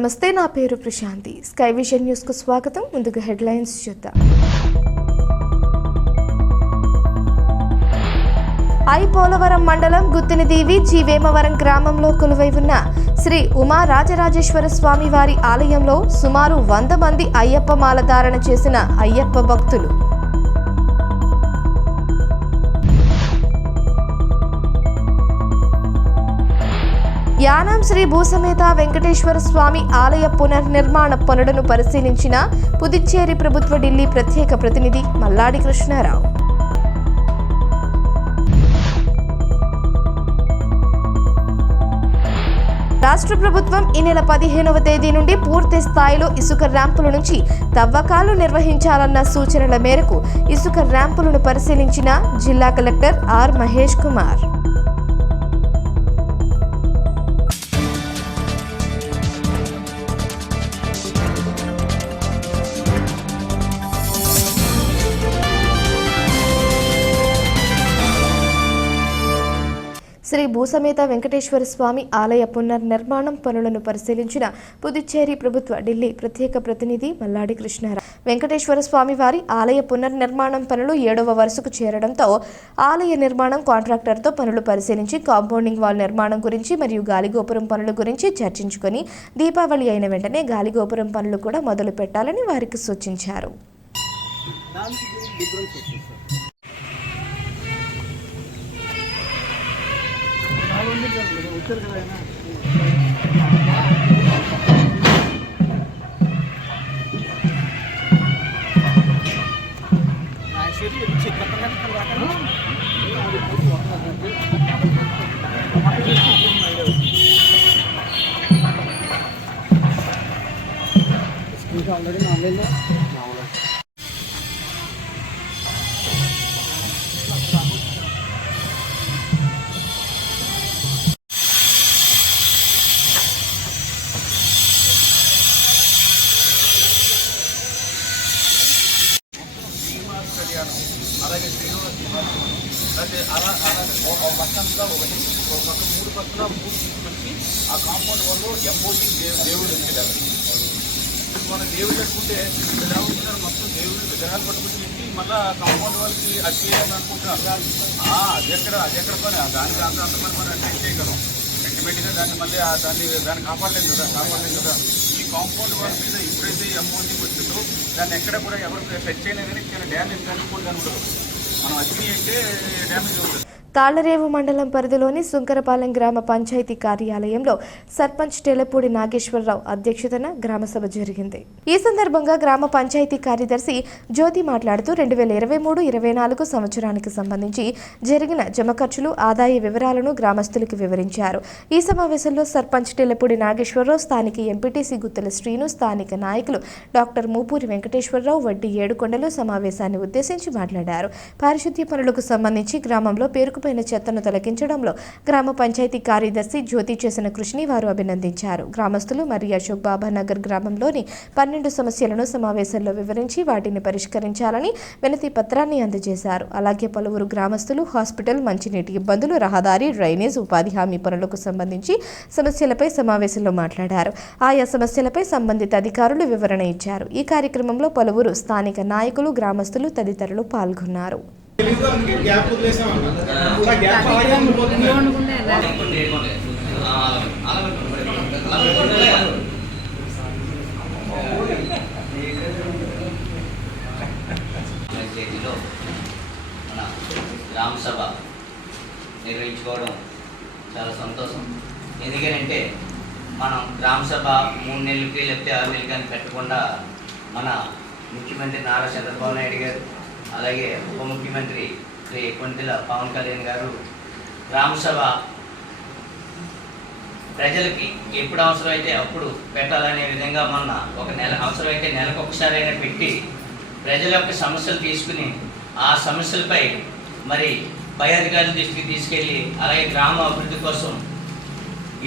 నమస్తే, నా పేరు ప్రశాంతి. స్కై విజన్ న్యూస్ కు స్వాగతం. ముందుగా హెడ్లైన్స్ చూద్దాం. పోలవరం మండలం గుత్తినిదీవి జీవేమవరం గ్రామంలో కొలువై ఉన్న శ్రీ ఉమా రాజరాజేశ్వర స్వామి వారి ఆలయంలో సుమారు 100 మంది అయ్యప్ప మాల ధారణ చేసిన అయ్యప్ప భక్తులు. యానాం శ్రీ భూసమేత వెంకటేశ్వర స్వామి ఆలయ పునర్నిర్మాణ పనులను పరిశీలించిన పుదుచ్చేరి ప్రభుత్వ ఢిల్లీ ప్రత్యేక ప్రతినిధి మల్లాడి కృష్ణారావు. రాష్ట్ర ప్రభుత్వం ఈ నెల 15వ తేదీ నుండి పూర్తి స్థాయిలో ఇసుక ర్యాంపుల నుంచి తవ్వకాలు నిర్వహించాలన్న సూచనల మేరకు ఇసుక ర్యాంపులను పరిశీలించిన జిల్లా కలెక్టర్ ఆర్ మహేష్ కుమార్. శ్రీ భూసమేత వెంకటేశ్వర స్వామి ఆలయ పునర్నిర్మాణం పనులను పరిశీలించిన పుదుచ్చేరి ప్రభుత్వ ఢిల్లీ ప్రత్యేక ప్రతినిధి మల్లాడి కృష్ణారావు. వెంకటేశ్వర స్వామి వారి ఆలయ పునర్నిర్మాణం పనులు 7వ వరుసకు చేరడంతో ఆలయ నిర్మాణం కాంట్రాక్టర్తో పనులు పరిశీలించి కాంపౌండింగ్ వాల్ నిర్మాణం గురించి మరియు గాలిగోపురం పనుల గురించి చర్చించుకొని దీపావళి అయిన వెంటనే గాలిగోపురం పనులు కూడా మొదలు పెట్టాలని వారికి సూచించారు. అలాగే శ్రీనివాస్ అలా ఒక పక్కన ఒకటి ఒక పక్క 3 పక్కల 3 తీసుకొచ్చి ఆ కాంపౌండ్ వాళ్ళు ఎంపోజింగ్ దేవుడు వచ్చేదారు. మన దేవుడు కట్టుకుంటే ఎలా మొత్తం దేవుడు విగ్రహాలు పట్టుకుని పెట్టి మళ్ళీ కాంపౌండ్ వాళ్ళకి అది చేయాలని అనుకుంటున్నారు. అది ఎక్కడ పని దానికి అంతమంది మనం అంటే చేయగలం. అల్టిమేట్గా దాన్ని మళ్ళీ దాన్ని కాపాడలేదు కదా. ఈ కాంపౌండ్ వాళ్ళ మీద ఎప్పుడైతే ఎంపోజింగ్ వచ్చిందో దాన్ని ఎక్కడ కూడా ఎవరు టచ్ అయినా కానీ చాలా డ్యామేజ్ కానీ ఉండదు. మనం అగ్ని అయితే డ్యామేజ్ అవుతుంది. తాళ్లరేవు మండలం పరిధిలోని సుంకరపాలెం గ్రామ పంచాయతీ కార్యాలయంలో సర్పంచ్ టెలపూడి నాగేశ్వరరావు అధ్యక్షతన గ్రామసభ జరిగింది. ఈ సందర్భంగా గ్రామ పంచాయతీ కార్యదర్శి జ్యోతి మాట్లాడుతూ 2023-24 సంవత్సరానికి సంబంధించి జరిగిన జమ ఖర్చులు, ఆదాయ వివరాలను గ్రామస్తులకు వివరించారు. ఈ సమావేశంలో సర్పంచ్ టెలపూడి నాగేశ్వరరావు, స్థానిక ఎంపీటీసీ గుత్తల శ్రీను, స్థానిక నాయకులు డాక్టర్ మూపూరి వెంకటేశ్వరరావు, వడ్డీ ఏడుకొండలు సమావేశాన్ని ఉద్దేశించి మాట్లాడారు. పారిశుద్ధ్య పనులకు సంబంధించి గ్రామంలో పేరుకుపోయిన చెత్తను తొలగించడంలో గ్రామ పంచాయతీ కార్యదర్శి జ్యోతి చేసిన కృషిని వారు అభినందించారు. గ్రామస్తులు మరియు అశోక్ బాబా నగర్ గ్రామంలోని 12 సమస్యలను సమావేశంలో వివరించి వాటిని పరిష్కరించాలని వినతి పత్రాన్ని అందజేశారు. అలాగే పలువురు గ్రామస్తులు హాస్పిటల్, మంచినీటి ఇబ్బందులు, రహదారి, డ్రైనేజ్, ఉపాధి హామీ పనులకు సంబంధించి సమస్యలపై సమావేశంలో మాట్లాడారు. ఆయా సమస్యలపై సంబంధిత అధికారులు వివరణ ఇచ్చారు. ఈ కార్యక్రమంలో పలువురు స్థానిక నాయకులు, గ్రామస్తులు తదితరులు పాల్గొన్నారు. గ్రామ సభ నిర్వహించుకోవడం చాలా సంతోషం. ఎందుకంటే మనం గ్రామ సభ 3 నెలలకి లేకపోతే 6 నెలలకి అని పెట్టకుండా మన ముఖ్యమంత్రి నారా చంద్రబాబు నాయుడు గారు, అలాగే ఉప ముఖ్యమంత్రి శ్రీ కొండెల పవన్ కళ్యాణ్ గారు గ్రామ సభ ప్రజలకి ఎప్పుడు అవసరమైతే అప్పుడు పెట్టాలనే విధంగా మొన్న ఒక నెల అవసరమైతే నెలకు ఒకసారైనా పెట్టి ప్రజల యొక్క సమస్యలు తీసుకుని ఆ సమస్యలపై మరి పై అధికారుల దృష్టికి తీసుకెళ్ళి అలాగే గ్రామ అభివృద్ధి కోసం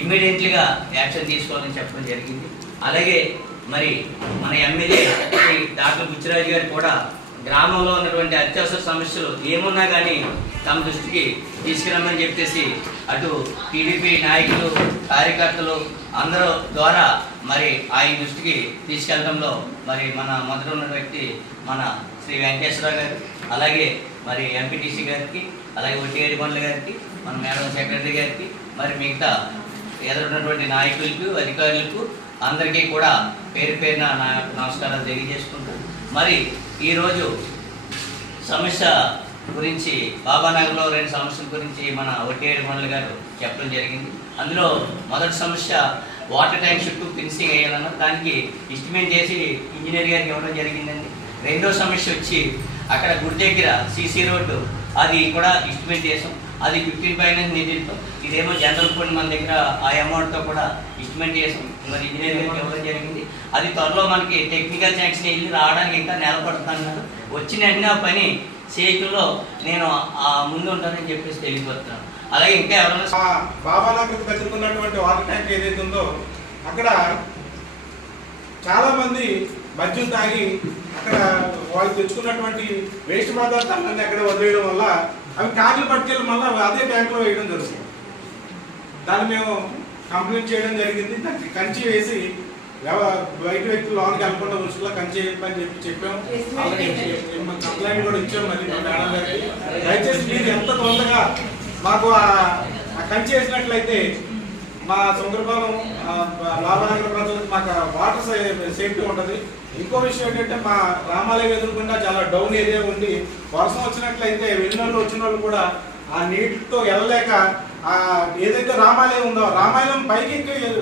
ఇమ్మీడియట్లీగా యాక్షన్ తీసుకోవాలని చెప్పడం జరిగింది. అలాగే మరి మన ఎమ్మెల్యే డాక్టర్ బుచ్చిరాజు గారు కూడా గ్రామంలో ఉన్నటువంటి అత్యవసర సమస్యలు ఏమున్నా కానీ తమ దృష్టికి తీసుకురమ్మని చెప్పేసి అటు టీడీపీ నాయకులు కార్యకర్తలు అందరూ ద్వారా మరి ఆయన దృష్టికి తీసుకెళ్లడంలో మరి మన మొదట ఉన్న వ్యక్తి మన శ్రీ వెంకటేశ్వరరావు గారు, అలాగే మరి ఎంపీటీసీ గారికి, అలాగే ఒట్టి ఏడిబండ్ల గారికి, మన మేడం సెక్రటరీ గారికి, మరి మిగతా ఎదురున్నటువంటి నాయకులకు అధికారులకు అందరికీ కూడా పేరు పేరున నా నమస్కారాలు తెలియజేసుకుంటూ మరి ఈరోజు సమస్య గురించి బాబానగర్లో 2 సమస్యల గురించి మన ఒట్టి ఏడిబండ్ల గారు చెప్పడం జరిగింది. అందులో మొదటి సమస్య వాటర్ ట్యాంక్ చుట్టూ ఫినిషింగ్ వేయాలన్న దానికి ఎస్టిమేట్ చేసి ఇంజనీర్ గారికి ఇవ్వడం జరిగిందండి. రెండో సమస్య వచ్చి అక్కడ గుడి దగ్గర సీసీ రోడ్డు అది కూడా ఎస్టిమేట్ చేసాం. అది 15 ఫైనాన్స్ నిధులతో, ఇదేమో జనరల్ ఫండ్ మన దగ్గర ఆ అమౌంట్తో కూడా ఎస్టిమేట్ చేసాం. మరి ఇంజనీర్ గారికి ఇవ్వడం జరిగింది. అది త్వరలో మనకి టెక్నికల్ శాంక్షన్ వెళ్ళి రావడానికి ఇంకా నెల పడుతున్నారు. వచ్చిన వెంటనే ఆ పని చేయటంలో నేను ముందు ఉంటానని చెప్పేసి తెలియపడుతున్నాను. అలాగే ఇంకా ఎవరైనా బాబానగర్కి దగ్గరున్నటువంటి వాటర్ ట్యాంక్ ఏదైతే ఉందో అక్కడ చాలా మంది మద్యం తాగి అక్కడ వాళ్ళు తెచ్చుకున్నటువంటి వేస్ట్ పదార్థాలన్నీ అక్కడ వదిలేయడం వల్ల అవి కార్లు పట్టుకెళ్ళి మళ్ళీ అదే ట్యాంక్లో వేయడం జరుగుతుంది. దాన్ని మేము కంప్లైంట్ చేయడం జరిగింది. దానికి కంచి వేసి బయట వ్యక్తులు లోనికి వెళ్ళకుండా ఉంచులో కంచి వేయమని చెప్పాము. కంప్లైంట్ కూడా ఇచ్చాము. మరి మేడం గారికి దయచేసి మీరు ఎంత తొందరగా మాకు ఆ కంచి వేసినట్లయితే మా సుందరపాలెం బాబానగర్ ప్రజలకు మాకు వాటర్ సేఫ్టీ ఉంటుంది. ఇంకో విషయం ఏంటంటే మా రామాలయం ఎదురుకుండా చాలా డౌన్ ఏరియా ఉండి వర్షం వచ్చినట్లయితే వెళ్ళినోళ్ళు వచ్చిన వాళ్ళు కూడా ఆ నీటితో వెళ్ళలేక ఏదైతే రామాలయం ఉందో రామాలయం పైకి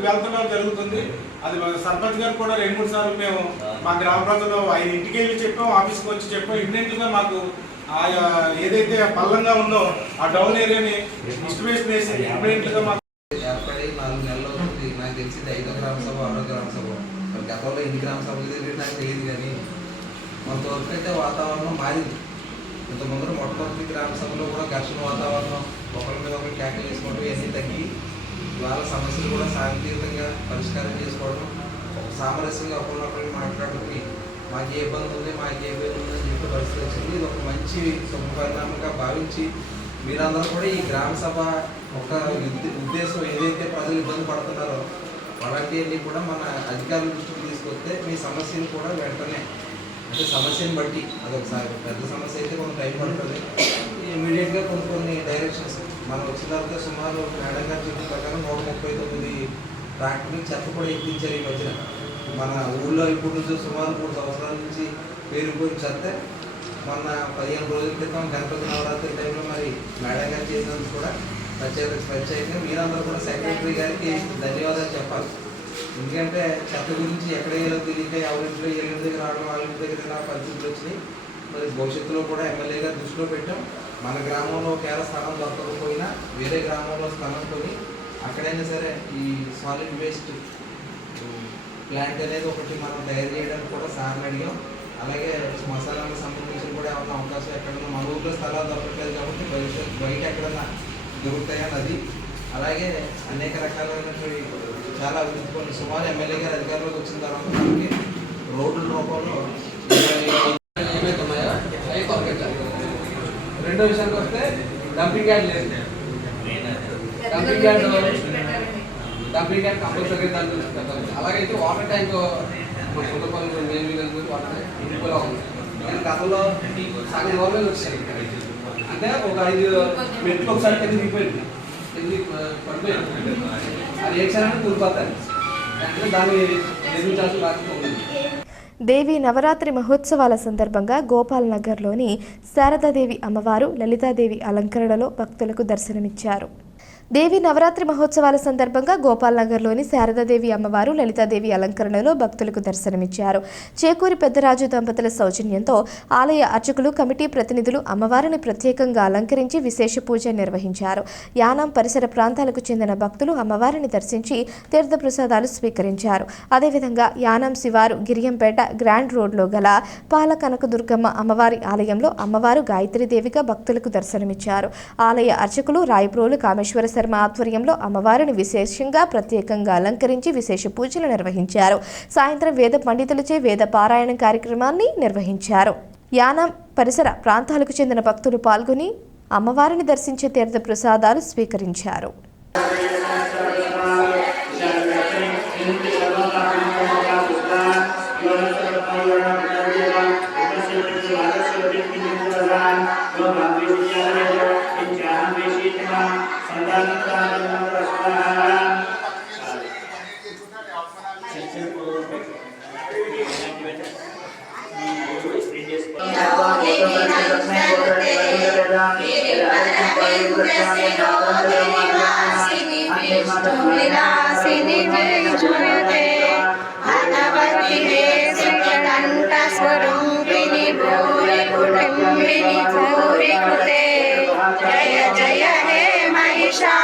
వెళ్తడం జరుగుతుంది. అది సర్పంచ్ గారు కూడా 2-3 సార్లు మేము మా గ్రామ ప్రజలు ఆయన ఇంటికి వెళ్ళి చెప్పాం, ఆఫీస్కి వచ్చి చెప్పాం. ఇమ్మీడియట్గా మాకు ఏదైతే పల్లంగా ఉందో ఆ డౌన్ ఏరియాని ఎస్టిమేషన్ వేసి ఇమ్మీడియట్గా మాకు ఏర్పడి 4 నెలలు అవుతుంది. నాకు తెలిసింది 5వ గ్రామ సభ 6వ గ్రామ సభ. మరి గతంలో ఎన్ని గ్రామ సభలు జరిగి నాకు తెలియదు, కానీ కొంతవరకు అయితే వాతావరణం మారింది. ఇంతకుముందు మొట్టమొదటి గ్రామ సభలో కూడా ఘర్షణ వాతావరణం, ఒకరి మీద ఒకరు కేకలు వేసుకోవడం ఇవన్నీ తగ్గి వాళ్ళ సమస్యలు కూడా శాంతియుతంగా పరిష్కారం చేసుకోవడం, సామరస్యంగా ఒకరినొకరికి మాట్లాడుకుని మాకు ఏ ఇబ్బంది ఉంది మాకు ఏ ఇబ్బంది ఉందని చెప్పి పరిస్థితి వచ్చింది. ఇది ఒక మంచి శుభపరిణామంగా భావించి మీరందరూ కూడా ఈ గ్రామ సభ ఒక ఉద్దేశం ఏదైతే ప్రజలు ఇబ్బంది పడుతున్నారో అలాంటివన్నీ కూడా మన అధికారుల దృష్టికి తీసుకొస్తే మీ సమస్యను కూడా వెంటనే అంటే సమస్యను బట్టి అదొకసారి పెద్ద సమస్య అయితే కొంత టైం పడుతుంది. ఇమీడియట్గా కొన్ని డైరెక్షన్స్ మనం వచ్చిన తర్వాత సుమారు మేడం గారు చెప్పిన ప్రకారం 139 ట్రాక్టర్లు చెత్త కూడా ఎక్కించారు ఈ మధ్యన. మన ఊళ్ళో ఇప్పుడు నుంచి సుమారు 3 సంవత్సరాల నుంచి పేరుపోయిన చెత్త మొన్న 15 రోజుల క్రితం గణపతి నవరాత్రి టైంలో మరి మేడం గారు చేసినందుకు కూడా ప్రత్యేకంగా మీరందరూ కూడా సెక్రటరీ గారికి ధన్యవాదాలు చెప్పాలి. ఎందుకంటే చెత్త గురించి ఎక్కడ ఏదో తెలియక ఎవరింట్లో ఏళ్ళ దగ్గర రావడం వాళ్ళ ఇంటి దగ్గర ఇలా పరిస్థితులు వచ్చినాయి. మరి భవిష్యత్తులో కూడా ఎమ్మెల్యే గారు దృష్టిలో పెట్టాం. మన గ్రామంలో కేవలం స్థలం దొరకకపోయినా వేరే గ్రామంలో స్థలం కొని అక్కడైనా సరే ఈ సాలిడ్ వేస్ట్ ప్లాంట్ అనేది ఒకటి మనం తయారు చేయడానికి కూడా సార్ని అడిగాం. అలాగే శ్మశానాలకు సంబంధించి కూడా ఏమన్నా అవకాశం ఎక్కడన్నా మన ఊళ్ళో స్థలాలు దొరకట్లేదు కాబట్టి బయట ఎక్కడన్నా దొరుకుతాయని అది. అలాగే అనేక రకాలైనటువంటి చాలా అభివృద్ధి పనులు సుమారు ఎమ్మెల్యే గారు అధికారంలోకి వచ్చిన తర్వాత మనకి రోడ్ల రూపంలో ఏమైతున్నాయో అవి కొరకెట్టాలి. రెండో విషయానికి వస్తే డంపింగ్ యార్డ్ లేదు. డంపింగ్ యార్డ్ కంపల్సరీ దాని గురించి పెట్టాలి. అలాగైతే వాటర్ ట్యాంక్ మన సుందరపాలెం మేము కలిసి వాటర్ ట్యాంక్ ఇంటిలో ఉంది. కానీ గతంలో సగం గవర్నమెంట్ వచ్చాయి. అంటే ఒక 5 మెట్లు ఒకసారి కింద దిగిపోయింది, పడిపోయింది. అది ఏ క్షణాన్ని కూలిపోతాయి. అంటే దాన్ని నిర్మించాల్సిన బాధ్యత ఉంది. దేవి నవరాత్రి మహోత్సవాల సందర్భంగా గోపాల్ నగర్లోని శారదాదేవి అమ్మవారు లలితాదేవి అలంకరణలో భక్తులకు దర్శనమిచ్చారు. దేవి నవరాత్రి మహోత్సవాల సందర్భంగా గోపాల్ నగర్లోని శారదాదేవి అమ్మవారు లలితాదేవి అలంకరణలో భక్తులకు దర్శనమిచ్చారు. చేకూరి పెద్దరాజు దంపతుల సౌజన్యంతో ఆలయ అర్చకులు కమిటీ ప్రతినిధులు అమ్మవారిని ప్రత్యేకంగా అలంకరించి విశేష పూజ నిర్వహించారు. యానాం పరిసర ప్రాంతాలకు చెందిన భక్తులు అమ్మవారిని దర్శించి తీర్థప్రసాదాలు స్వీకరించారు. అదేవిధంగా యానాం శివారు గిరియంపేట గ్రాండ్ రోడ్లో గల పాల కనకదుర్గమ్మ అమ్మవారి ఆలయంలో అమ్మవారు గాయత్రీదేవిగా భక్తులకు దర్శనమిచ్చారు. ఆలయ అర్చకులు రాయప్రోలు కామేశ్వర శర్మ ఆధ్వర్యంలో అమ్మవారిని విశేషంగా ప్రత్యేకంగా అలంకరించి విశేష పూజలు నిర్వహించారు. సాయంత్రం వేద పండితులచే వేద పారాయణ కార్యక్రమాన్ని నిర్వహించారు. యానం పరిసర ప్రాంతాలకు చెందిన భక్తులు పాల్గొని అమ్మవారిని దర్శించే తీర్థ ప్రసాదాలు స్వీకరించారు. जय जय हे महिषासुरमर्दिनि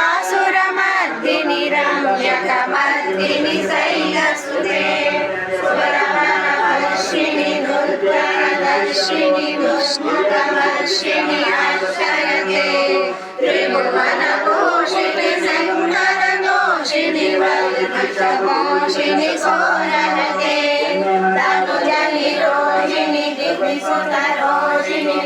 रम्यकमर्दिनि शैलसुते स्वरवरवर्षिणि दुर्गादर्शिनि विष्णुतमर्षिणि अर्चयते त्रिभुवनपोषिणि शङ्करदोषिणि वल्लभघोषिणि सोरहते तनुजनिरोहिणि दिव्यसुतरोहिणि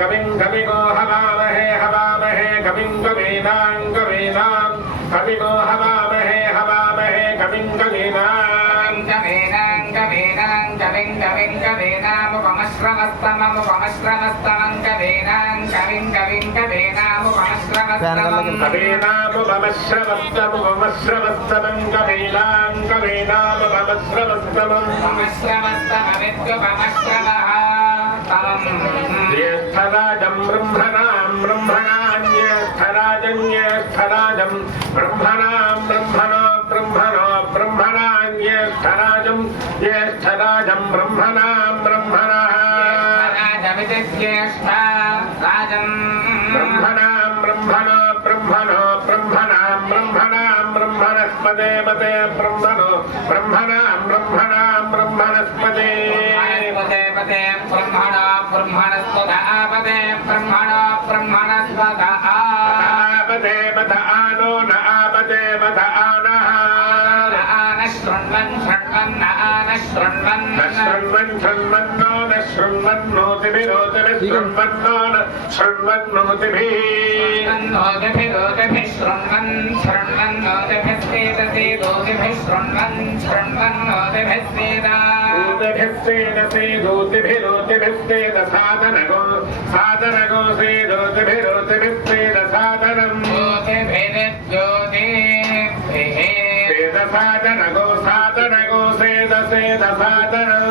कविं कविगो हवामहे हवामहे कविं कवीनां कवीनां कविगो हवामहे हवामहे कविं कवीनां कविं कवीनामुपमश्रमस्तमं कवीनां ज्येष्ठराजं ब्रह्मणां ब्रह्मणान्येष्ठराजं ज्येष्ठराजं ब्रह्मणां ज्येष्ठराजं ज्येष्ठराजं ब्रह्मणां ब्रह्मणः ब्रह्मणस्पदे पदे ब्रह्मणो ब्रह्मणां ब्रह्मणस्पदे आपदे बध आनो न आपदे बध आनः शृण्वन्नो न शृण्वन्नोतिभिरोतिभिः सेदोतिभिरोतिभिस्तेद साधनगो साधनगो सेदोतिभिरोतिभिस्तेद साधनम् सेद साधनगो साधनगो सेद सेद साधनम्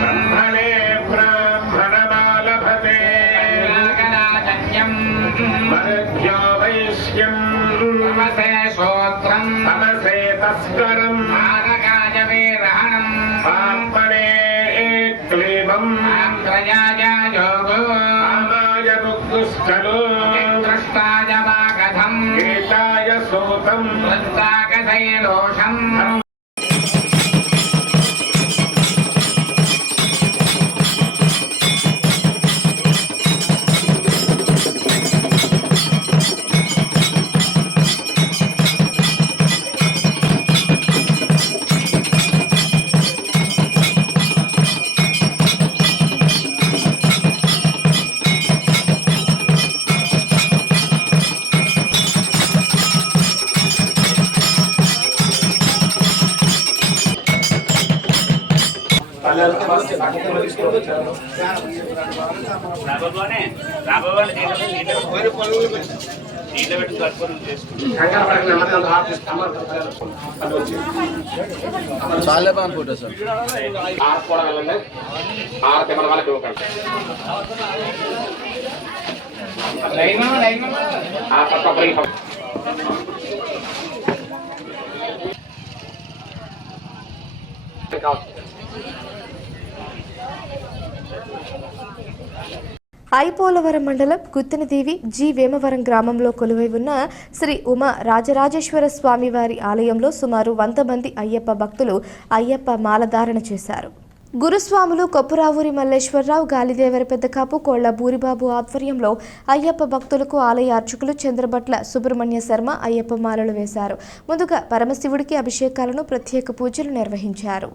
ब्रह्मणे వృత్తాకశైలోషం చాలా బాగా ఫోటో సార్ ఐపోలవరం మండలం గుత్తినదేవి జి వేమవరం గ్రామంలో కొలువై ఉన్న శ్రీ ఉమా రాజరాజేశ్వర స్వామివారి ఆలయంలో సుమారు 100 మంది అయ్యప్ప భక్తులు అయ్యప్ప మాలధారణ చేశారు. గురుస్వాములు కొప్పురావూరి మల్లేశ్వరరావు, గాలిదేవర పెద్దకాపు, కోళ్ల బూరిబాబు ఆధ్వర్యంలో అయ్యప్ప భక్తులకు ఆలయ అర్చకులు చంద్రబట్ల సుబ్రహ్మణ్య శర్మ అయ్యప్ప మాలలు వేశారు. ముందుగా పరమశివుడికి అభిషేకాలను, ప్రత్యేక పూజలు నిర్వహించారు.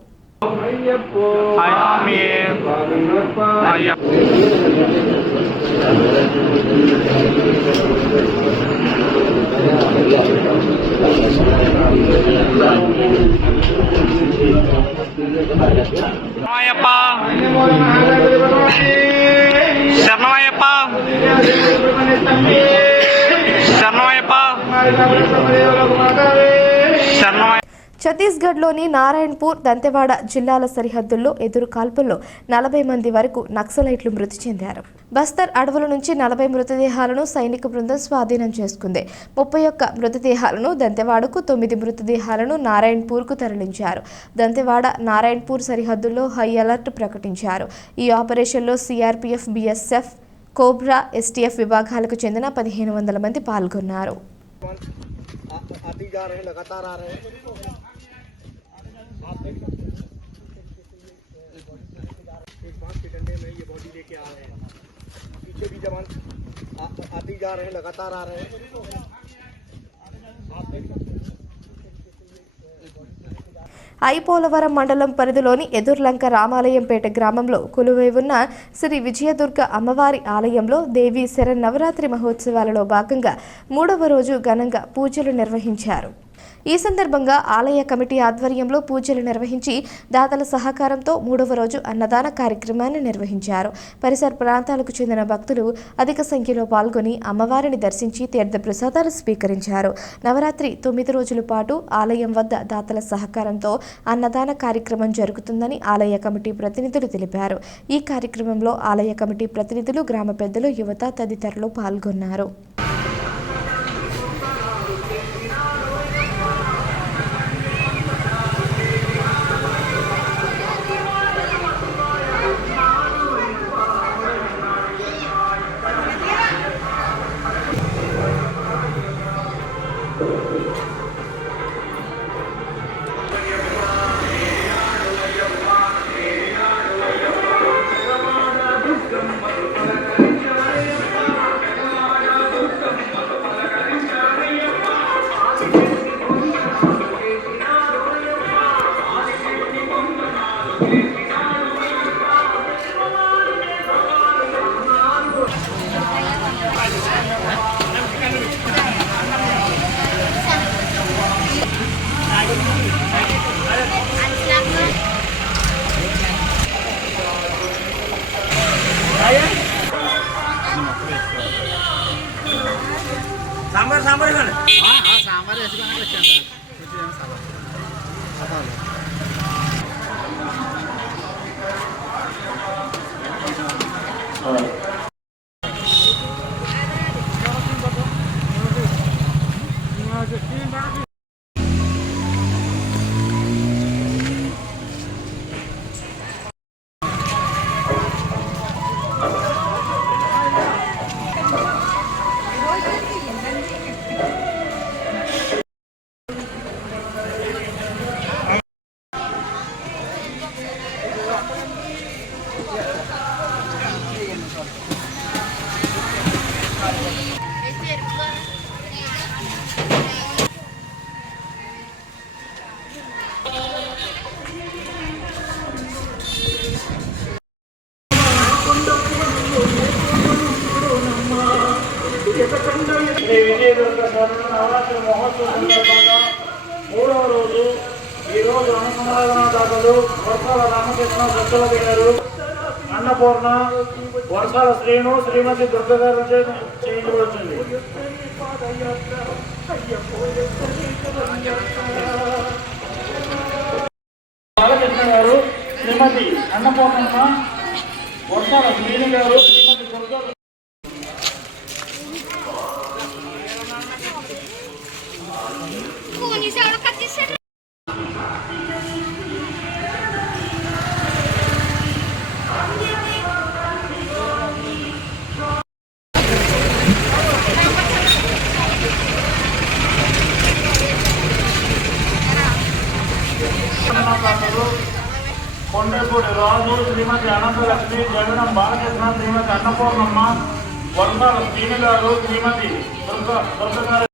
ఛత్తీస్గఢ్లోని నారాయణపూర్, దంతెవాడ జిల్లాల సరిహద్దుల్లో ఎదురు కాల్పుల్లో 40 మంది వరకు నక్సలైట్లు మృతి చెందారు. బస్తర్ అడవుల నుంచి 40 మృతదేహాలను సైనిక బృందం స్వాధీనం చేసుకుంది. 31 మృతదేహాలను దంతెవాడకు, 9 మృతదేహాలను నారాయణపూర్కు తరలించారు. దంతెవాడ, నారాయణపూర్ సరిహద్దుల్లో హై అలర్ట్ ప్రకటించారు. ఈ ఆపరేషన్లో సిఆర్పీఎఫ్, బీఎస్ఎఫ్, కోబ్రా, ఎస్టీఎఫ్ విభాగాలకు చెందిన 1500 మంది పాల్గొన్నారు. आती जा रहे हैं, लगातार आ रहे हैं। एक बांस के डंडे में ये बॉडी लेके आ रहे हैं, पीछे भी जवान आती जा रहे हैं, लगातार आ रहे हैं। ఐపోలవరం మండలం పరిధిలోని ఎదుర్లంక రామాలయంపేట గ్రామంలో కొలువై ఉన్న శ్రీ విజయదుర్గ అమ్మవారి ఆలయంలో దేవి శరన్నవరాత్రి మహోత్సవాలలో భాగంగా 3వ రోజు ఘనంగా పూజలు నిర్వహించారు. ఈ సందర్భంగా ఆలయ కమిటీ ఆధ్వర్యంలో పూజలు నిర్వహించి దాతల సహకారంతో 3వ రోజు అన్నదాన కార్యక్రమాన్ని నిర్వహించారు. పరిసర ప్రాంతాలకు చెందిన భక్తులు అధిక సంఖ్యలో పాల్గొని అమ్మవారిని దర్శించి తీర్థ ప్రసాదాలు స్వీకరించారు. నవరాత్రి 9 రోజుల పాటు ఆలయం వద్ద దాతల సహకారంతో అన్నదాన కార్యక్రమం జరుగుతుందని ఆలయ కమిటీ ప్రతినిధులు తెలిపారు. ఈ కార్యక్రమంలో ఆలయ కమిటీ ప్రతినిధులు, గ్రామ పెద్దలు, యువత తదితరులు పాల్గొన్నారు. అన్నపూర్ణ సత్తులది గారు, అన్నపూర్ణ వర్షాల శ్రీను శ్రీమతి దుర్గ గారు చేయించబడుతుంది. బాలకృష్ణ గారు, శ్రీమతి అన్నపూర్ణమ్మ, వర్షాల శ్రీను గారు, శ్రీమతి దుర్గ. కొండపూడి రాజు, శ్రీమతి అనంతలక్ష్మి, జగనం బాలకృష్ణ, శ్రీమతి అన్నపూర్ణమ్మ, వర్షాల శ్రీని గారు, శ్రీమతి దుర్గ గారు,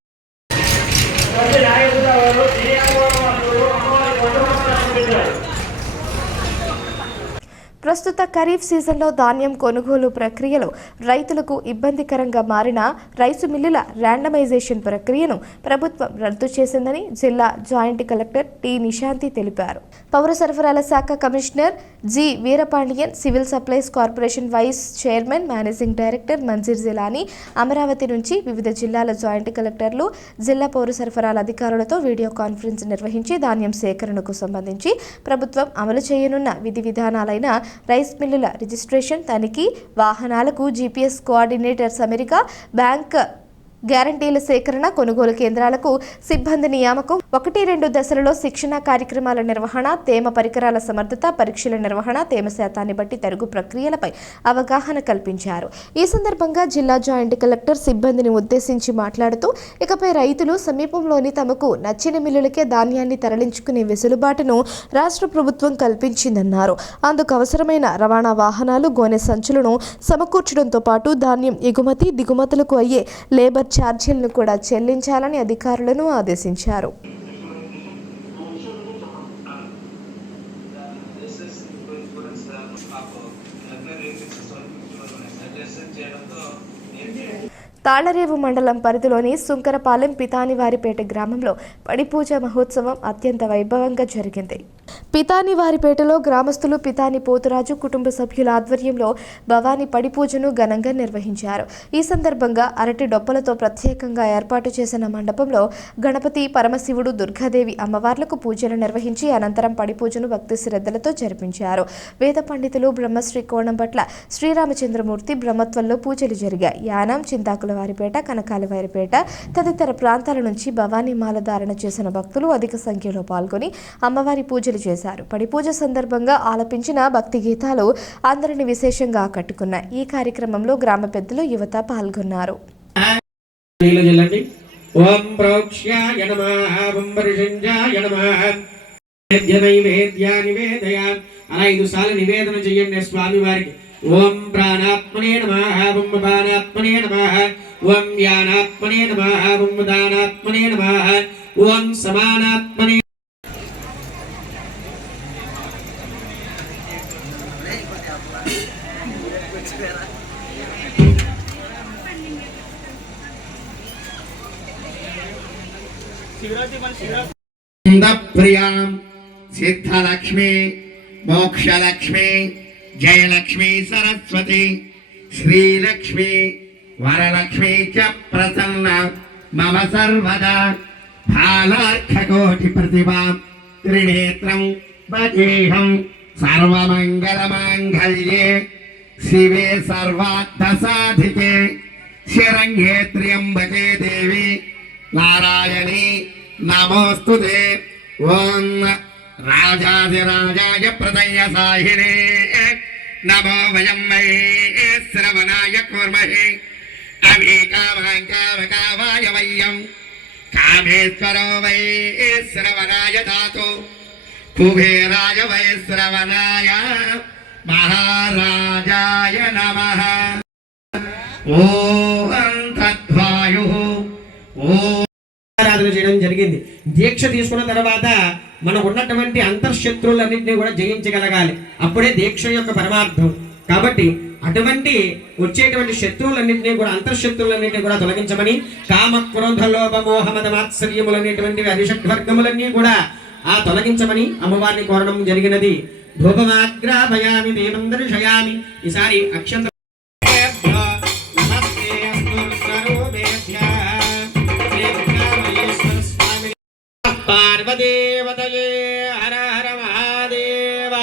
ప్రస్తుత ఖరీఫ్ సీజన్లో ధాన్యం కొనుగోలు ప్రక్రియలో రైతులకు ఇబ్బందికరంగా మారిన రైసు మిల్లుల ర్యాండమైజేషన్ ప్రక్రియను ప్రభుత్వం రద్దు చేసిందని జిల్లా జాయింట్ కలెక్టర్ టి నిశాంతి తెలిపారు. పౌర సరఫరాల శాఖ commissioner G Veerapandian, civil supplies corporation vice chairman managing director Manjeer Jilani Amaravati నుంచి వివిధ జిల్లాల జాయింట్ కలెక్టర్లు, జిల్లా పౌర సరఫరాల అధికారులతో వీడియో కాన్ఫరెన్స్ నిర్వహించి ధాన్యం సేకరణకు సంబంధించి ప్రభుత్వం అమలు చేయనున్న విధి విధానాలైన రైస్ మిల్లుల రిజిస్ట్రేషన్, తనిఖీ, వాహనాలకు జీపీఎస్ కోఆర్డినేటర్స్ అమెరికా, బ్యాంక్ గ్యారంటీల సేకరణ, కొనుగోలు కేంద్రాలకు సిబ్బంది నియామకం, 1-2 దశలలో శిక్షణ కార్యక్రమాల నిర్వహణ, తేమ పరికరాల సమర్థత పరీక్షల నిర్వహణ, తేమ శాతాన్ని బట్టి తరుగు ప్రక్రియలపై అవగాహన కల్పించారు. ఈ సందర్భంగా జిల్లా జాయింట్ కలెక్టర్ సిబ్బందిని ఉద్దేశించి మాట్లాడుతూ, ఇకపై రైతులు సమీపంలోని తమకు నచ్చిన మిల్లులకే ధాన్యాన్ని తరలించుకునే వెసులుబాటును రాష్ట్ర ప్రభుత్వం కల్పించిందన్నారు. అందుకు అవసరమైన రవాణా వాహనాలు, గోనె సంచులను సమకూర్చడంతో పాటు ధాన్యం ఎగుమతి దిగుమతులకు అయ్యే లేబర్ ఛార్జీలను కూడా చెల్లించాలని అధికారులను ఆదేశించారు. తాళ్లరేవు మండలం పరిధిలోని సుంకరపాలెం పితానివారిపేట గ్రామంలో పడిపూజ మహోత్సవం అత్యంత వైభవంగా జరిగింది. పితానివారిపేటలో గ్రామస్తులు పితాని పోతురాజు కుటుంబ సభ్యుల ఆధ్వర్యంలో భవానీ పడిపూజను ఘనంగా నిర్వహించారు. ఈ సందర్భంగా అరటి డొప్పలతో ప్రత్యేకంగా ఏర్పాటు చేసిన మండపంలో గణపతి, పరమశివుడు, దుర్గాదేవి అమ్మవార్లకు పూజలు నిర్వహించి అనంతరం పడిపూజను భక్తి శ్రద్ధలతో జరిపించారు. వేద పండితులు బ్రహ్మశ్రీ కోణంపట్ల శ్రీరామచంద్రమూర్తి బ్రహ్మత్వంలో పూజలు జరిగాయి. యానం, చింతాకుల వారిపేట, కనకాల వారిపేట తదితర ప్రాంతాల నుంచి భవానీ మాల ధారణ చేసిన భక్తులు అధిక సంఖ్యలో పాల్గొని అమ్మవారి పూజలు చేశారు. పడిపూజ సందర్భంగా ఆలపించిన భక్తి గీతాలు అందరిని విశేషంగా ఆకట్టుకున్నాయి. ఈ కార్యక్రమంలో గ్రామ పెద్దలు, యువత పాల్గొన్నారు. ఓం ప్రోక్ష్యాయ నమః, ఓం పరిషంజాయ నమః. నైవేద్యాన్ని నివేదయామి. అలా 5 సార్లు నివేదన చేయండి స్వామి వారికి. ఓం ప్రాణాత్మనే నమః, ఓం అపానాత్మనే నమః, ఓం యానాత్మనే నమః, ఓం ఉదానాత్మనే నమః, ఓం సమానాత్మనే. ప్రియాం సిద్ధలక్ష్మి, మోక్షలక్ష్మి, జయలక్ష్మి, సరస్వతి, శ్రీలక్ష్మి, వరలక్ష్మి చ ప్రసన్న మమ సర్వదా. ఫాలార్ఘకోటి ప్రతిభా త్రినేత్రం భజేహం. సర్వమంగళమాంగళ్యే శివే సర్వార్థసాధికే శరణ్యే త్ర్యంబకే దేవి నారాయణి నమోస్తుతే. ఓం రాజాధిరాజాయ ప్రదయ సాహినే నమో వయం వై శ్రవణాయ కుర్మహే. అవికామాంకావకావాయ వయ్యం కామేశ్వరో వై శ్రవణాయ దాతు. కుబేరాయ వై శ్రవణాయ మహారాజాయ నమః. ఓం తద్వాయు. ఆరాధన చేయడం జరిగింది. దీక్ష తీసుకున్న తర్వాత మనకు ఉన్నటువంటి అంతర్శత్రువులన్నింటినీ కూడా జయించగలగాలి. అప్పుడే దీక్ష యొక్క పరమార్థం. కాబట్టి అటువంటి వచ్చేటువంటి శత్రువులన్నింటినీ కూడా, అంతర్శత్రువులన్నింటినీ కూడా తొలగించమని, కామ, క్రోధ, లోభ, మోహ, మద, మాత్సర్యములనేటువంటివి అరిషడ్వర్గములన్నీ కూడా తొలగించమని అమ్మవారిని కోరడం జరిగినది. ధూపమాగ్రాపయామి దీపం దర్శయామి. ఈసారి అక్షంత పార్వదేవతయే హర హర మహాదేవ.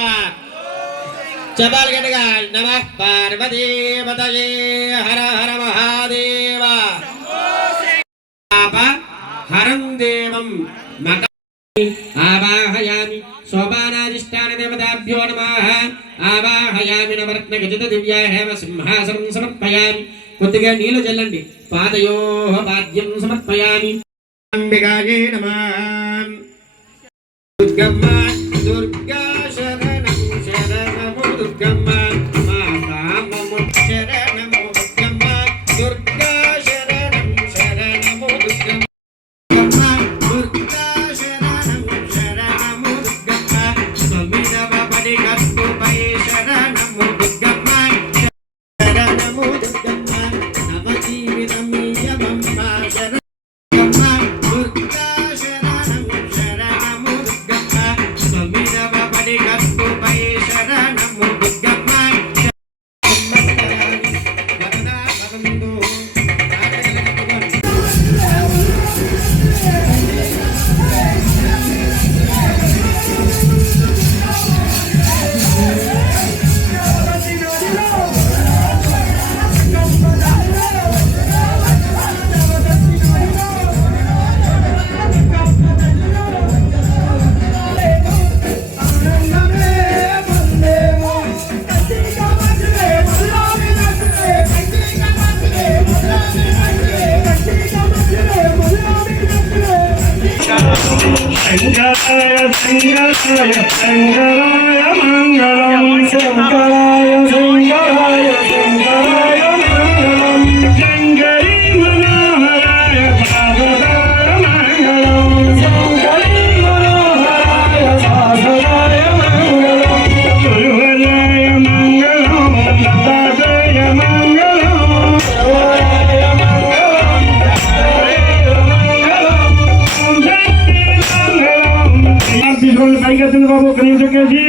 చపాల్ గట్టిగా నమః పార్వదేవతయే హర హర మహాదేవ. పాప హరం దేవం మక ఆవాహయామి. సోపానాధిష్టాన దేవతాభ్యో నమః. ఆవాహయామి నవరత్న గజిత దివ్యా హేమ సింహాసనం సమర్పయామి. కొద్దిగా నీళ్లు చల్లండి. పాదయో పాద్యం సమర్పయామి. అంబికాయే నమః. దుర్గమ్మ దుర్గా శరణం శరణము దుర్గమ్మ మాతా మము శరణము దుర్గమ్మ దుర్గా శరణం శరణము దుర్గమ్మ దుర్గా శరణం శరణము దుర్గమ్మ స్వమిదవ పడి కప్పుపై శరణము దుర్గమ్మ శరణము దుర్గమ్మ నవ జీవితమీయమమ్మ శరణమ్మ దుర్గా శరణం శరణము దుర్గమ్మ స్వమిదవ పడి కప్పుపై శరణము దుర్గమ్మ వరదా భవంతు. శంకరాయ శంకరాయ శంకరాయ మంగళం శంకరాయ శంకరాయ శంకరాయ మంగళం శంకరీ మనోహరాయ సాధరాయ మంగళం శంకరీ మనోహరాయ సాధరాయ మంగళం సురవరాయ మంగళం లతాయ మంగళం సురవరాయ తీసుకోండి. పైకి ఎత్తుంది బాబు, ఒక నిమిషం కేసి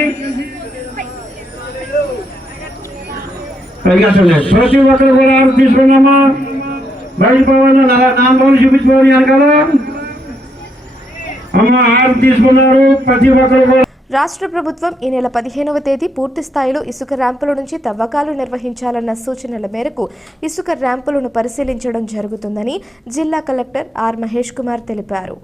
పైకి ఎత్తండి. ప్రతి ఒక్కరు కూడా ఆరు తీసుకున్నామా. బయట పోవాలి, నాలుగు చూపించుకోవాలి వెనకాల. అమ్మ ఆరు తీసుకున్నారు. ప్రతి ఒక్కరు కూడా. రాష్ట్ర ప్రభుత్వం ఈ నెల 15వ తేదీ పూర్తి స్థాయిలో ఇసుక ర్యాంపుల నుంచి తవ్వకాలు నిర్వహించాలన్న సూచనల మేరకు ఇసుక ర్యాంపులను పరిశీలించడం జరుగుతుందని జిల్లా కలెక్టర్ ఆర్ మహేష్ కుమార్ తెలిపారు.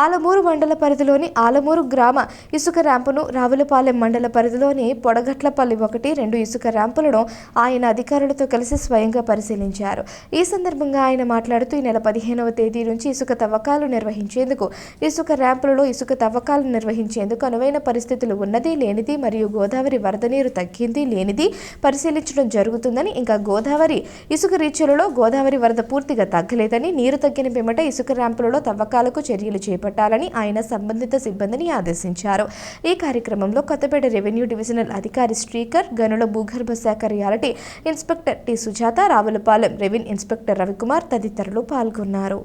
ఆలమూరు మండల పరిధిలోని ఆలమూరు గ్రామ ఇసుక ర్యాంపును, రావులపాలెం మండల పరిధిలోని పొడగట్లపల్లి 1, 2 ఇసుక ర్యాంపులను ఆయన అధికారులతో కలిసి స్వయంగా పరిశీలించారు. ఈ సందర్భంగా ఆయన మాట్లాడుతూ ఈ నెల 15వ తేదీ నుంచి ఇసుక తవ్వకాలు నిర్వహించేందుకు, ఇసుక ర్యాంపులలో ఇసుక తవ్వకాలు నిర్వహించేందుకు అనువైన పరిస్థితులు ఉన్నది లేనిది మరియు గోదావరి వరద నీరు తగ్గింది లేనిది పరిశీలించడం జరుగుతుందని, ఇంకా గోదావరి ఇసుక రీచ్లలో గోదావరి వరద పూర్తిగా తగ్గలేదని, నీరు తగ్గిన పిమ్మట ఇసుక ర్యాంపులలో తవ్వకాలకు చర్యలు చేపట్టాలని ఆయన సంబంధిత సిబ్బందిని ఆదేశించారు. ఈ కార్యక్రమంలో కొత్తపేట రెవెన్యూ డివిజనల్ అధికారి శ్రీకర్, గనుల భూగర్భ శాఖ reality inspector T Sujatha, Ravulapalem revenue inspector Ravikumar తదితరులు పాల్గొన్నారు.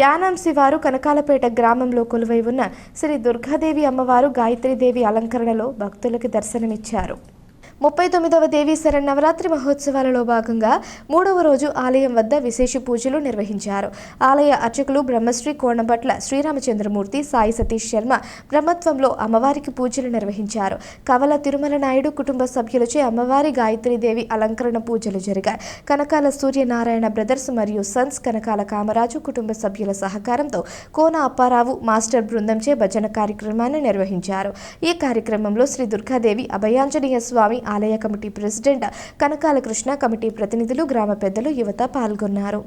యానాం శివారు కనకాలపేట గ్రామంలో కొలువై ఉన్న శ్రీ దుర్గాదేవి అమ్మవారు గాయత్రీదేవి అలంకరణలో భక్తులకు దర్శనమిచ్చారు. 39వ దేవీ శరన్నవరాత్రి మహోత్సవాలలో భాగంగా 3వ రోజు ఆలయం వద్ద విశేష పూజలు నిర్వహించారు. ఆలయ అర్చకులు బ్రహ్మశ్రీ కోణభట్ల శ్రీరామచంద్రమూర్తి, సాయి సతీష్ శర్మ బ్రహ్మత్వంలో అమ్మవారికి పూజలు నిర్వహించారు. కవల తిరుమల నాయుడు కుటుంబ సభ్యులచే అమ్మవారి గాయత్రీదేవి అలంకరణ పూజలు జరిగాయి. కనకాల సూర్యనారాయణ బ్రదర్స్ మరియు సన్స్, కనకాల కామరాజు కుటుంబ సభ్యుల సహకారంతో కోన అప్పారావు మాస్టర్ బృందంచే భజన కార్యక్రమాన్ని నిర్వహించారు. ఈ కార్యక్రమంలో శ్రీ దుర్గాదేవి అభయాంజనేయ స్వామి ఆలయ committee president Kanakala Krishna, committee ప్రతినిధులు, గ్రామ పెద్దలు, యువత పాల్గొన్నారు.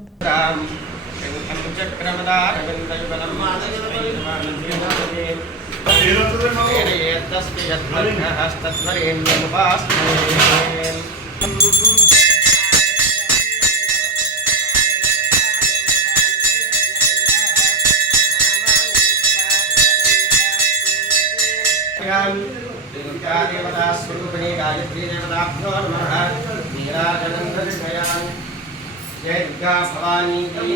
పాదాభ్యో నమః నీరాజనం దర్శయామి జై దుర్గా భవానీ జై.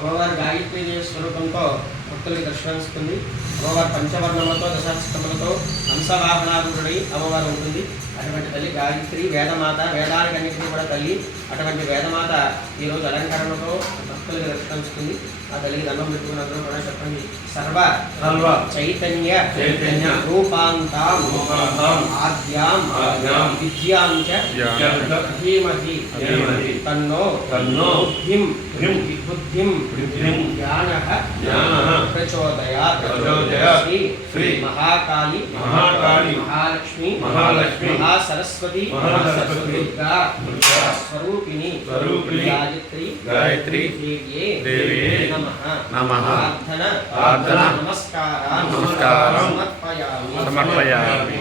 అమ్మవారి గాయత్రీ దేవి స్వరూపంతో భక్తులకి దర్శనమిస్తుంది. అమ్మవారి పంచవర్ణములతో దశాష్టములతో హంసవాహనారూఢుడై అమ్మవారు ఉంటుంది. అటువంటి తల్లి గాయత్రి వేదమాత, వేదాలకన్నిటికీ కూడా తల్లి. అటువంటి వేదమాత ఈరోజు అలంకరణతో భక్తులకి దర్శనమిస్తుంది. ఆ తల్లికి దండం పెట్టుకుని అందరూ కూడా చెప్పండి. సర్వ చైతన్య రూపాంతాం ఆద్యాం విద్యాం చ ధీమహి తన్నో బుద్ధిం జ్ఞానః ప్రచోదయాత్. శ్రీ మహాకాళి మహాలక్ష్మి మహాసరస్వతి దుర్గా స్వరూపిణి గాయత్రి దేవ్యే నమః. ప్రార్థన నమస్కారం సమర్పయామి.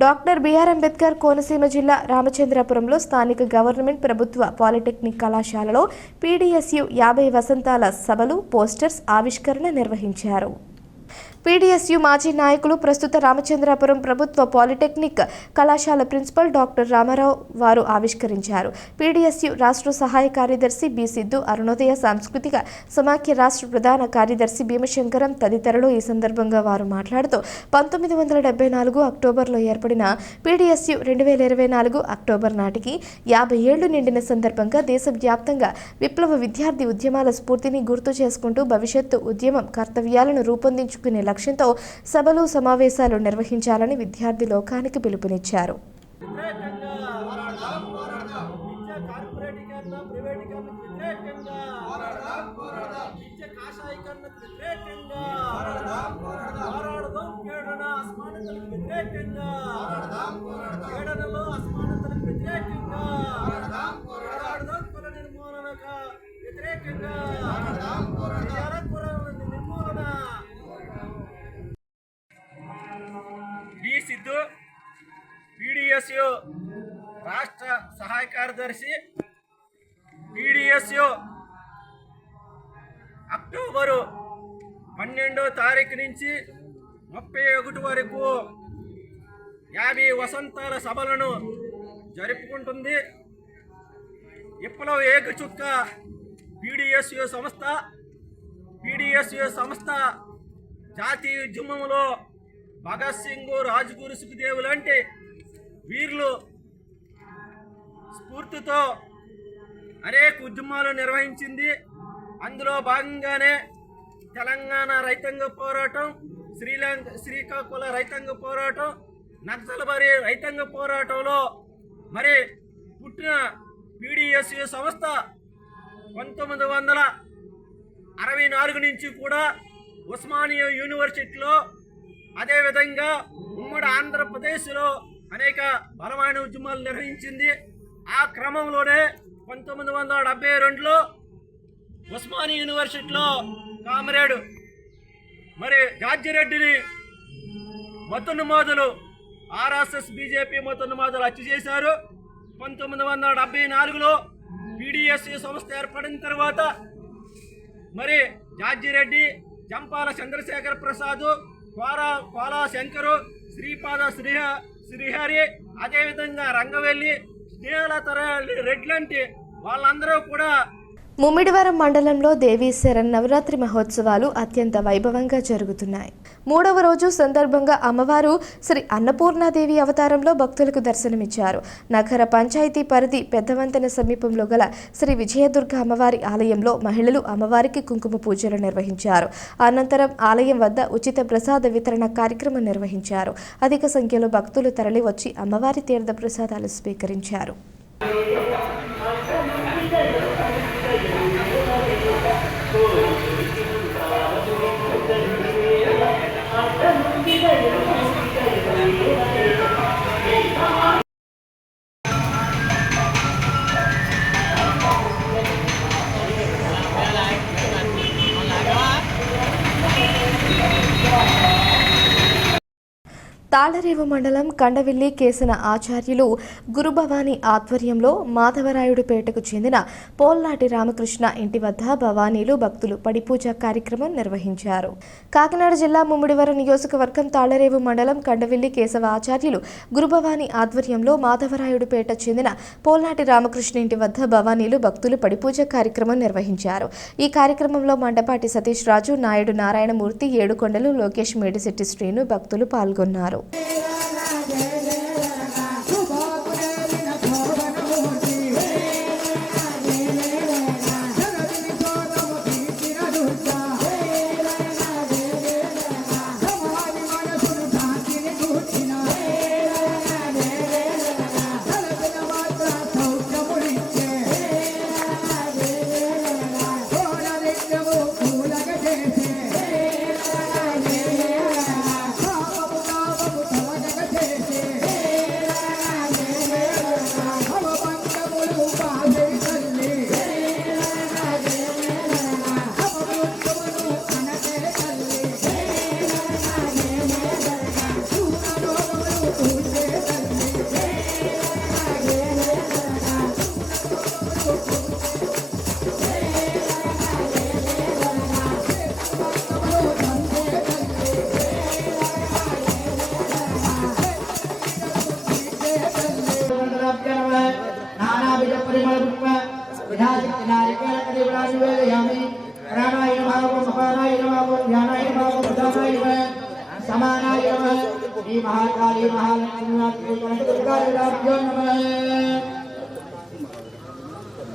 డాక్టర్ బిఆర్ అంబేద్కర్ కోనసీమ జిల్లా రామచంద్రాపురంలో స్థానిక గవర్నమెంట్ ప్రభుత్వ పాలిటెక్నిక్ కళాశాలలో పీడీఎస్యు 50 వసంతాల సభలు పోస్టర్స్ ఆవిష్కరణ నిర్వహించారు. పీడీఎస్యు మాజీ నాయకులు, ప్రస్తుత రామచంద్రాపురం ప్రభుత్వ పాలిటెక్నిక్ కళాశాల ప్రిన్సిపల్ డాక్టర్ రామారావు వారు ఆవిష్కరించారు. పీడీఎస్యు రాష్ట్ర సహాయ కార్యదర్శి బి సిద్ధు, అరుణోదయ సాంస్కృతిక సమాఖ్య రాష్ట్ర ప్రధాన కార్యదర్శి భీమశంకరం తదితరులు ఈ సందర్భంగా వారు మాట్లాడుతూ 1974 అక్టోబర్లో ఏర్పడిన పీడీఎస్యు 2024 అక్టోబర్ నాటికి 50 ఏళ్లు నిండిన సందర్భంగా దేశవ్యాప్తంగా విప్లవ విద్యార్థి ఉద్యమాల స్ఫూర్తిని గుర్తు చేసుకుంటూ భవిష్యత్తు ఉద్యమం కర్తవ్యాలను రూపొందించుకునే లక్ష్యంతో సభలు సమావేశాలు నిర్వహించాలని విద్యార్థి లోకానికి పిలుపునిచ్చారు. బి సిద్ధు, పీడీఎస్యు రాష్ట్ర సహాయ కార్యదర్శి. పీడీఎస్యు అక్టోబరు 12వ తారీఖు నుంచి 31 వరకు 50 వసంతాల సభలను జరుపుకుంటుంది. విప్లవ ఏకచుక్క పీడీఎస్యు సంస్థ జాతీయ ఉద్యమంలో భగత్ సింగ్, రాజ్గురు, సుఖదేవ్ లాంటి వీరులు స్ఫూర్తితో అనేక ఉద్యమాలు నిర్వహించింది. అందులో భాగంగానే తెలంగాణ రైతాంగ పోరాటం, శ్రీకాకుళ రైతాంగ పోరాటం, నక్సల్బరీ రైతాంగ పోరాటంలో మరి పుట్టిన పీడీఎస్యు సంస్థ 1964 నుంచి కూడా ఉస్మానియా యూనివర్సిటీలో, అదేవిధంగా ఉమ్మడి ఆంధ్రప్రదేశ్లో అనేక బలమైన ఉద్యమాలు నిర్వహించింది. ఆ క్రమంలోనే 1972లో ఉస్మాని యూనివర్సిటీలో కామ్రేడ్ మరి జార్జిరెడ్డిని మతోన్మాదులు ఆర్ఎస్ఎస్ బీజేపీ మతోన్మాదులు హత్య చేశారు. 1974లో పీడిఎస్సీ సంస్థ ఏర్పడిన తర్వాత మరి జార్జిరెడ్డి, జంపాల చంద్రశేఖర్ ప్రసాద్, కోలా శంకరు, శ్రీపాద శ్రీహరి, అదేవిధంగా రంగవెల్లి, స్నేహలత రెడ్లంటి వాళ్ళందరూ కూడా ముమ్మిడివరం మండలంలో దేవీ శరన్నవరాత్రి మహోత్సవాలు అత్యంత వైభవంగా జరుగుతున్నాయి. 3వ రోజు సందర్భంగా అమ్మవారు శ్రీ అన్నపూర్ణాదేవి అవతారంలో భక్తులకు దర్శనమిచ్చారు. నగర పంచాయతీ పరిధి పెద్దవంతెన సమీపంలో గల శ్రీ విజయదుర్గ అమ్మవారి ఆలయంలో మహిళలు అమ్మవారికి కుంకుమ పూజలు నిర్వహించారు. అనంతరం ఆలయం వద్ద ఉచిత ప్రసాద వితరణ కార్యక్రమం నిర్వహించారు. అధిక సంఖ్యలో భక్తులు తరలివచ్చి అమ్మవారి తీర్థ ప్రసాదాలు స్వీకరించారు. తాళరేవు మండలం కండవిల్లి కేసన ఆచార్యులు గురుభవాని ఆధ్వర్యంలో మాధవరాయుడుపేటకు చెందిన పోల్నాటి రామకృష్ణ ఇంటి వద్ద భవానీలు భక్తులు పడిపూజ కార్యక్రమం నిర్వహించారు. కాకినాడ జిల్లా ముమ్మిడివరం నియోజకవర్గం తాళరేవు మండలం కండవిల్లి కేశవ ఆచార్యులు గురుభవాని ఆధ్వర్యంలో మాధవరాయుడుపేట చెందిన పోల్నాటి రామకృష్ణ ఇంటి వద్ద భవానీలు భక్తులు పడిపూజ కార్యక్రమం నిర్వహించారు. ఈ కార్యక్రమంలో మండపాటి సతీష్ రాజు, నాయుడు నారాయణమూర్తి, ఏడుకొండలు, లోకేష్, మేడిశెట్టి శ్రీను భక్తులు పాల్గొన్నారు.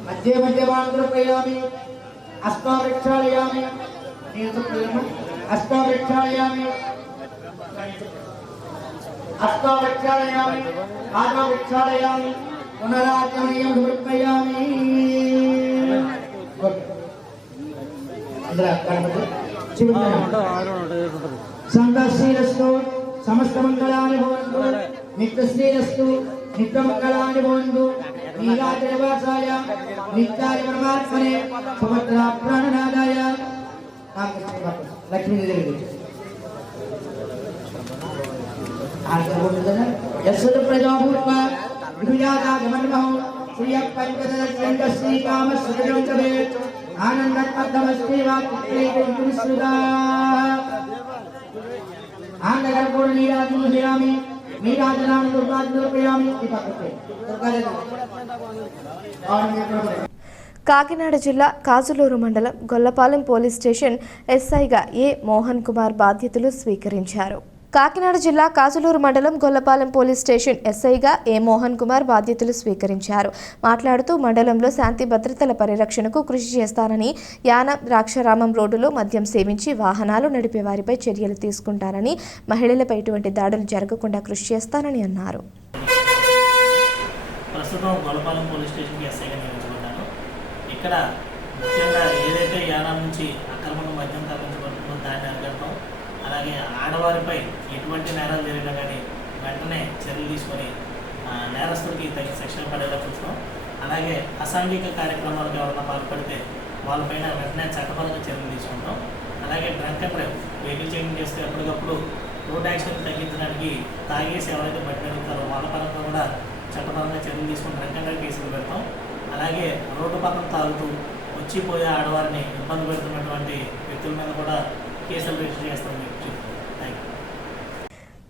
मध्य मध्य प्रयामी अस्माक्षालयामी अस्माक्षालयामी अस्माक्षालयामी आत्माक्षालयामी पुनरात्मनीयं समर्पयामि संगश्रीरस्तु समस्त मंगलानि भवन्तु नित्यश्रीरस्तु नित्यमंगलानि भवन्तु नीलाचलवासाय नित्याय परमात्मने सुभद्रा प्राणनादाय लक्ष्मी देवी यशोद प्रजाभूत्वा विजाता गमनमहो श्रिय पंचदशश्री काम सुजं कवे आनंदपद्मस्ते वाक्ये कुंसुदा आनगर पूर्णीराजमुदयामि नीराजनाम दुर्गाजनप्रयामि दीपकते కాకినాడ జిల్లా కాజులూరు మండలం గొల్లపాలెం పోలీస్ స్టేషన్ ఎస్ఐగా ఏ మోహన్ కుమార్ బాధ్యతలు స్వీకరించారు. కాకినాడ జిల్లా కాజులూరు మండలం గొల్లపాలెం పోలీస్ స్టేషన్ ఎస్ఐగా ఏ మోహన్ కుమార్ బాధ్యతలు స్వీకరించారు. మాట్లాడుతూ మండలంలో శాంతి భద్రతల పరిరక్షణకు కృషి చేస్తానని, యానం ద్రాక్షారామం రోడ్డులో మద్యం సేవించి వాహనాలు నడిపే వారిపై చర్యలు తీసుకుంటానని, మహిళలపై ఎటువంటి దాడులు జరగకుండా కృషి చేస్తానని అన్నారు. ఇక్కడ ముఖ్యంగా ఏదైతే యానం నుంచి అక్రమంగా మద్యం తరలించబడుతుందో దాన్ని అరికడతాం. అలాగే ఆడవారిపై ఎటువంటి నేరాలు జరిగినా కానీ వెంటనే చర్యలు తీసుకొని నేరస్తుడికి తగిన శిక్షణ పడేలా చూస్తాం. అలాగే అసాంఘిక కార్యక్రమాలకు ఎవరైనా పాల్పడితే వాళ్ళపైన వెంటనే చట్టపరంగా చర్యలు తీసుకుంటాం. అలాగే drunk and drive vehicle checking చేస్తే ఎప్పటికప్పుడు రోడ్ యాక్సిడెంట్ తగ్గించడానికి తాగేసి ఎవరైతే బట్టి పెరుగుతారో వాళ్ళ పరంగా కూడా చట్టపరంగా చర్యలు తీసుకుని డ్రంక్ అండ్ డ్రైవ్ కేసులు పెడతాం. అలాగే రోడ్డు పక్కన తాగుతూ వచ్చిపోయే ఆడవారిని ఇబ్బంది పెడుతున్నటువంటి వ్యక్తుల మీద కూడా కేసులు రిజిస్టర్ చేస్తామని చెప్తాం. Thank you.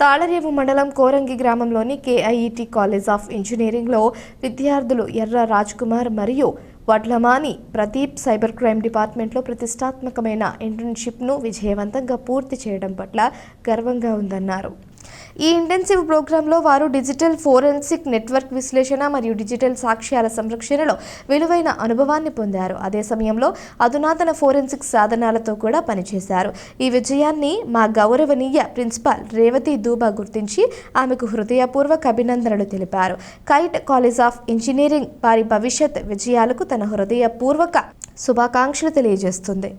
తాళరేవు మండలం కోరంగి గ్రామంలోని KIET కాలేజ్ ఆఫ్ ఇంజనీరింగ్లో విద్యార్థులు ఎర్ర రాజ్ కుమార్ మరియు వడ్లమాని ప్రదీప్ సైబర్ క్రైమ్ డిపార్ట్మెంట్లో ప్రతిష్టాత్మకమైన ఇంటర్న్షిప్ను విజయవంతంగా పూర్తి చేయడం పట్ల గర్వంగా ఉందన్నారు. ఈ ఇంటెన్సివ్ ప్రోగ్రాంలో వారు డిజిటల్ ఫోరెన్సిక్ నెట్వర్క్ విశ్లేషణ మరియు డిజిటల్ సాక్ష్యాల సంరక్షణలో విలువైన అనుభవాన్ని పొందారు. అదే సమయంలో అధునాతన ఫోరెన్సిక్ సాధనాలతో కూడా పనిచేశారు. ఈ విజయాన్ని మా గౌరవనీయ ప్రిన్సిపాల్ రేవతి దూబా గుర్తించి ఆమెకు హృదయపూర్వక అభినందనలు తెలిపారు. కైట్ కాలేజ్ ఆఫ్ ఇంజనీరింగ్ వారి భవిష్యత్ విజయాలకు తన హృదయపూర్వక శుభాకాంక్షలు తెలియజేస్తుంది.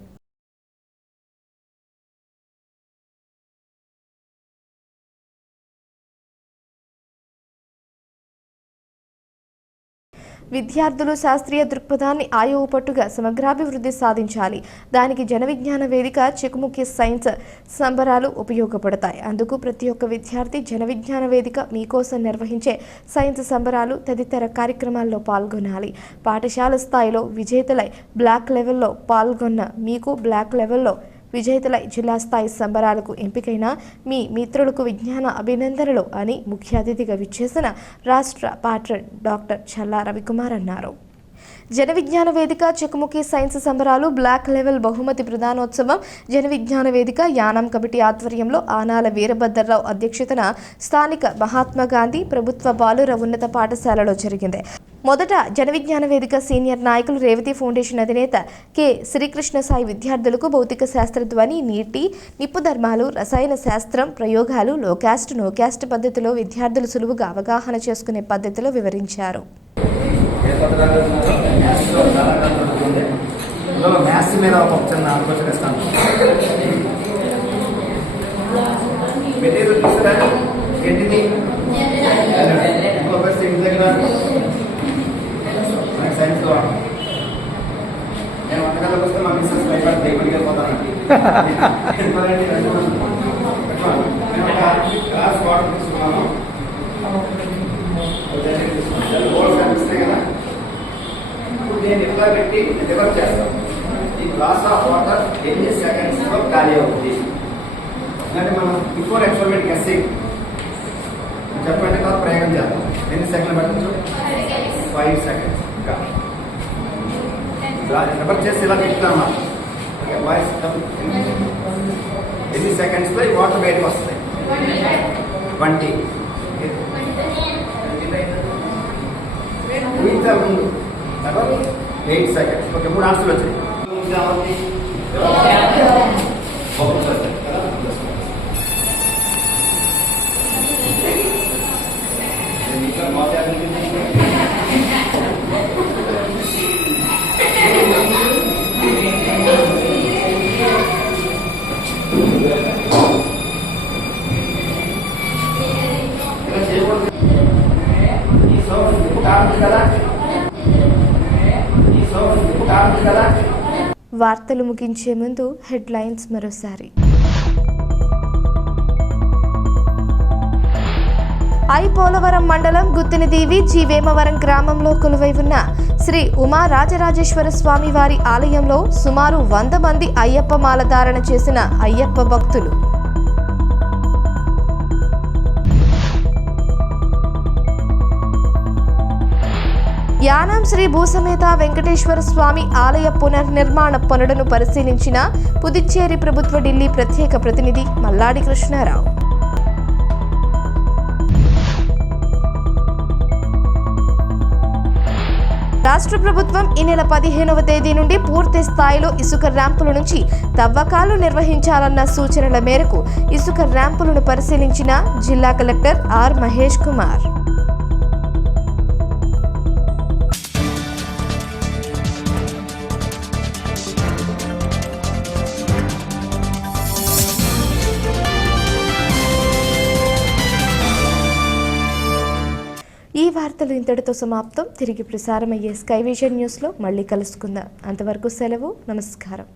విద్యార్థులు శాస్త్రీయ దృక్పథాన్ని ఆయువు పట్టుగా సమగ్రాభివృద్ధి సాధించాలి. దానికి జన విజ్ఞాన వేదిక చెకుముకి సైన్స్ సంబరాలు ఉపయోగపడతాయి. అందుకు ప్రతి ఒక్క విద్యార్థి జన విజ్ఞాన వేదిక మీకోసం నిర్వహించే సైన్స్ సంబరాలు తదితర కార్యక్రమాల్లో పాల్గొనాలి. పాఠశాల స్థాయిలో విజేతలై బ్లాక్ లెవెల్లో పాల్గొన్న మీకు బ్లాక్ లెవెల్లో విజేతలై జిల్లా స్థాయి సంబరాలకు ఎంపికైన మీ మిత్రులకు విజ్ఞాన అభినందనలు అని ముఖ్య అతిథిగా విచ్చేసిన రాష్ట్ర పాట్రన్ డాక్టర్ చల్లా రవికుమార్ అన్నారు. జన విజ్ఞాన వేదిక చెకుముకి సైన్స్ సంబరాలు బ్లాక్ లెవెల్ బహుమతి ప్రదానోత్సవం జన విజ్ఞాన వేదిక యానాం కమిటీ ఆధ్వర్యంలో ఆనాల వీరభద్రరావు అధ్యక్షతన స్థానిక మహాత్మా గాంధీ ప్రభుత్వ బాలుర ఉన్నత పాఠశాలలో జరిగింది. మొదట జన విజ్ఞాన వేదిక సీనియర్ నాయకులు రేవతి ఫౌండేషన్ అధినేత కె శ్రీకృష్ణ సాయి విద్యార్థులకు భౌతిక శాస్త్రధ్వని, నీటి, నిప్పు ధర్మాలు, రసాయన శాస్త్రం, ప్రయోగాలు, లో క్యాస్ట్ నో క్యాస్ట్ పద్ధతిలో విద్యార్థులు సులువుగా అవగాహన చేసుకునే పద్ధతిలో వివరించారు. మ్యాథ్స్ మీద ఒక చిన్న క్వశ్చన్ ఇస్తాను. మెటీరియల్ తీసుకురా ఏంటిది ఇంకొక ఇంటి దగ్గర సైన్స్లో నేను వంటకాలకు వస్తే మా మిస్సెస్ భయపడి ఇప్పటికి వెళ్ళిపోతానండి. క్లాస్ వాటర్ తీసుకున్నాను కనిపిస్తాయి కదా. ఇప్పుడు నేను ఇట్లా పెట్టి డెవలప్ చేస్తాను. ఈ గ్లాస్ ఆఫ్ వాటర్ ఎన్ని సెకండ్స్లో ఖాళీ అవుతుంది అంటే మనం బిఫోర్ ఎక్స్పెరిమెంట్ గెస్సింగ్ చెప్పండి కదా ప్రయోగం చేద్దాం. ఎన్ని సెకండ్లు పెట్టచ్చు? 5 seconds. ఇంకా డెవలప్ చేసి ఇలా పెట్టుకున్నామా వాయిస్ ఎన్ని సెకండ్స్లో ఈ వాటర్ బయటకు వస్తాయి? 20. ముందు 8 seconds. ఓకే, 3 ఆన్సర్లు వచ్చాయి. వార్తలు ముగించే ముందు హెడ్లైన్స్ మరోసారి. పోలవరం మండలం గుత్తినిదీవి జీవేమవరం గ్రామంలో కొలువై ఉన్న శ్రీ ఉమా రాజరాజేశ్వర స్వామి వారి ఆలయంలో సుమారు 100 మంది అయ్యప్ప మాల ధారణ చేసిన అయ్యప్ప భక్తులు. యానాం శ్రీ భూసమేత వెంకటేశ్వర స్వామి ఆలయ పునర్నిర్మాణ పనులను పరిశీలించిన పుదుచ్చేరి ప్రభుత్వ ఢిల్లీ ప్రత్యేక ప్రతినిధి మల్లాడి కృష్ణారావు. రాష్ట్ర ప్రభుత్వం ఈ నెల 15వ తేదీ నుండి పూర్తి స్థాయిలో ఇసుక ర్యాంపుల నుంచి తవ్వకాలు నిర్వహించాలన్న సూచనల మేరకు ఇసుక ర్యాంపులను పరిశీలించిన జిల్లా కలెక్టర్ ఆర్ మహేష్ కుమార్. ఈ వార్త వార్తలు ఇంతటితో సమాప్తం. తిరిగి ప్రసారమయ్యే స్కై విజన్ న్యూస్లో మళ్ళీ కలుసుకుందాం. అంతవరకు సెలవు. నమస్కారం.